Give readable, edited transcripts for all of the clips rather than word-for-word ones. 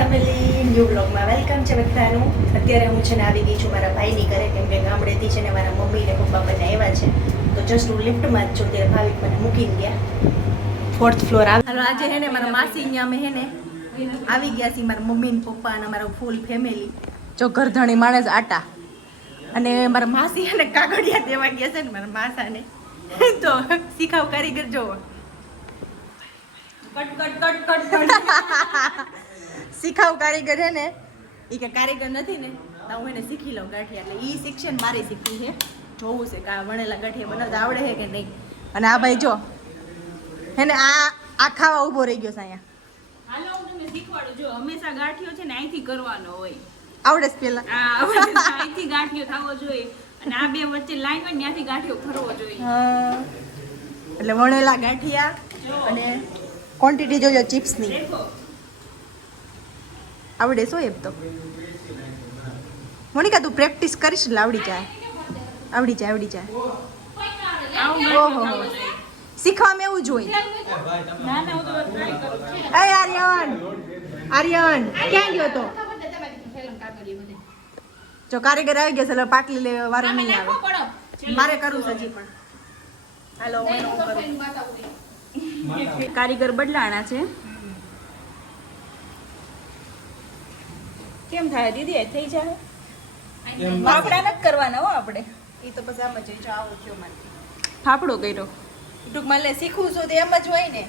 Family new બ્લોગમાં welcome છે બધાનું. અત્યારે હું છે ને આવી ગઈ છું મારા ભાઈની ઘરે, કેમ કે ગામડેથી છે ને મારા મમ્મી ને પપ્પા બંને આવ્યા છે. તો જસ્ટ હું લિફ્ટમાં જ છું, ત્યારે ભાવિક મને મૂકીને ગયા 4th ફ્લોર. હાલો, આજે હે ને મારા માસી અહીંયા અમે હે ને આવી ગયા છીએ, મારા મમ્મી ને પપ્પા અને મારું ફૂલ ફેમિલી. જો ઘરધણી માણસ આટા અને મારા માસી અને કાગળિયા દેવા ગયા છે ને મારા માસાને. તો શીખાવ કારીગર જોવો, cut cut cut cut cut શીખાવ કારીગર હે ને એ કે કારીગર નથી ને તો હું એને શીખી લઉં ગાંઠિયા. એટલે ઈ શિક્ષણ મારે શીખવી છે. જોવું છે કે આ વણેલા ગાંઠિયા બનાવતા આવડે છે કે નહીં. અને આ ભાઈ જો હે ને આ ખાવા ઊભો રહી ગયો છે અહીંયા. હાલો હું તમને શીખવાડું. જો હંમેશા ગાંઠિયો છે ને અહીંથી કરવાનો હોય. આવડે છે પેલા અહીંથી ગાંઠિયો થવો જોઈએ અને આ બે વચ્ચે લાઈન હોય ત્યાંથી ગાંઠિયો ફરવો જોઈએ. એટલે વણેલા ગાંઠિયા અને ક્વોન્ટિટી જોજો ચિપ્સની. આવડે છો એમ તો મોનિકા તું પ્રેક્ટિસ કરીશ એટલે આવડી જાય. આવડી જાય. ઓહો શીખવામાં એવું જ હોય. ના ના હું તો ટ્રાય કરું છું. એ આર્યન ક્યાં ગયો તો? જો કારીગર આવી ગયા છે એટલે પાટલી લેવા વારો નહીં આવે. મારે કરવું છે હજી પણ. હાલો હું કરું. કારીગર બદલાણા છે. કેમ થાય દીદી? થઈ જાય. ફાફડા નથી કરવાના હો આપણે. એ તો પછી આમ જ જો આવો થયો મારે. ફાફડો કર્યો. ટૂંકમાં લે શીખવું છું તો એમ જ હોય ને.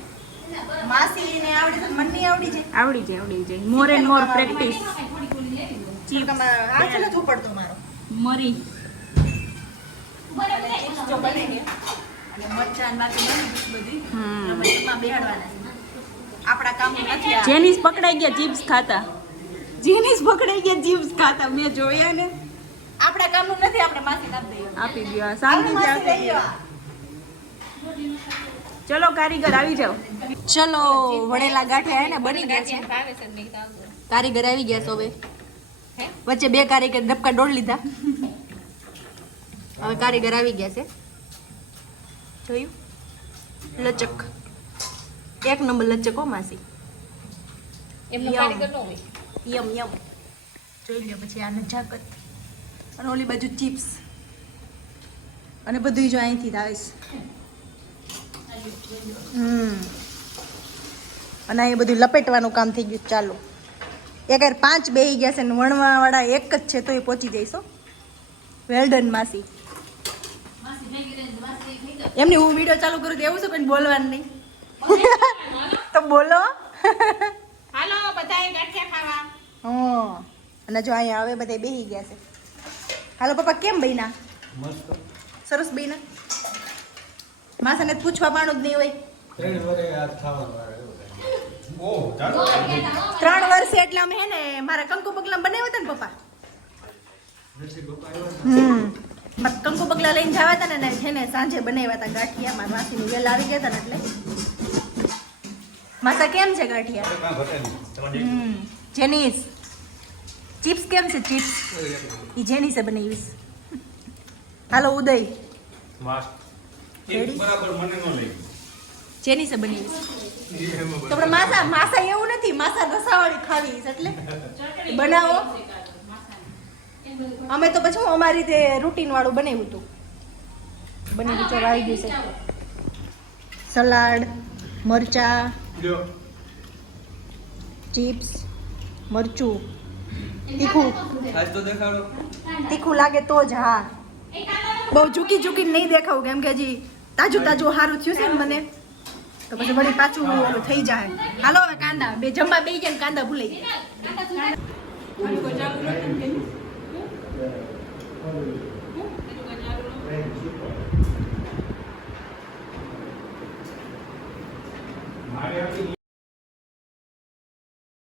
માસીને આવડે તો મને નહીં આવડી જાય. આવડી જાય. મોર એન્ડ મોર પ્રેક્ટિસ. હાથ નથી ઉપડતો મારો. મરી અને chips જો બને ગયા અને મરચાં બાકી બની બધી એમાં બેહાડવાના છે. આપણા કામ નથી આ. જેનીસ પકડાઈ ગયા ચિપ્સ ખાતા. મેં જોયા ને. આપણા કામનું નથી, આપણે માસીને આપી દઈએ. આપી દો. શાંતિથી આપી દો. ચલો કારીગર આવી જાઓ. ચલો વણેલા ગાંઠિયા હે ને બની ગયા છે. કારીગર આવી ગયા છે હવે. વચ્ચે બે કારીગર ડબકા ડોળ લીધા. હવે કારીગર આવી ગયા છે. જોયું? લચક એક નંબર લચક હો માસી. એમનો કારીગર નો હોય. યમ જોઈ લ્યો પછી આ નજાકત. અને ઓલી બાજુ ચિપ્સ અને બધું જો અહીંથી જ આવે છે. અને અહીં બધું લપેટવાનું કામ થઈ ગયું. ચાલો એક 5 બેહી ગયા છે ને વણવા વાળા એક જ છે તો એ પહોંચી જઈશો. વેલ ડન માસી. એમની હું વિડીયો ચાલુ કરું તો એવું છે પણ બોલવાનું નહીં. તો બોલો. હાલો બધાએ ગાંઠિયા ખાવા. અને જો અહીંયા હવે બધા બેહી ગયા છે. હાલો પપ્પા કેમ બન્યા? મસ્ત સરસ બન્યા. માસાને પૂછવા પાણું જ નહીં હોય. 3 વર્ષે આ ખાવાનું આવે. ઓહ 3 વર્ષે એટલે અમે હે ને મારા કંકુ પગલા બનાવ્યા હતા ને પપ્પા. મારા કંકુ પગલા લઈને જવા હતા ને છે ને સાંજે બનાવ્યા હતા ગાંઠિયા. મારા માસીની વેલ આવી ગયા હતા ને એટલે. માસા કેમ છે ગાંઠિયા? જેનીસ ચિપ્સ કેમ છે? ચિપ્સ ઈ જેનીસે બનાવીશ. હાલો ઉદય એક બરાબર મને ન લઈ. જેનીસે બનાવીશ. તો પણ માસા એવું નથી, માસા રસાવાળી ખાવી છે એટલે બનાવો. અમે તો પછી અમારી રીતે રૂટીન વાળું બનાવ્યું હતું. બની ગયું આવી ગયું છે. સલાડ, મરચા, ચિપ્સ, મરચું, તીખું લાગે તો જ. હા બહુ ઝૂકી નહીં દેખાવું કેમ કે હજી તાજું સારું થયું છે ને મને. તો પછી વળી પાછું ઓલું થઈ જાય. હાલો હવે કાંદા બે જમવા બે ગયા કાંદા ભૂલાઈ ગયા.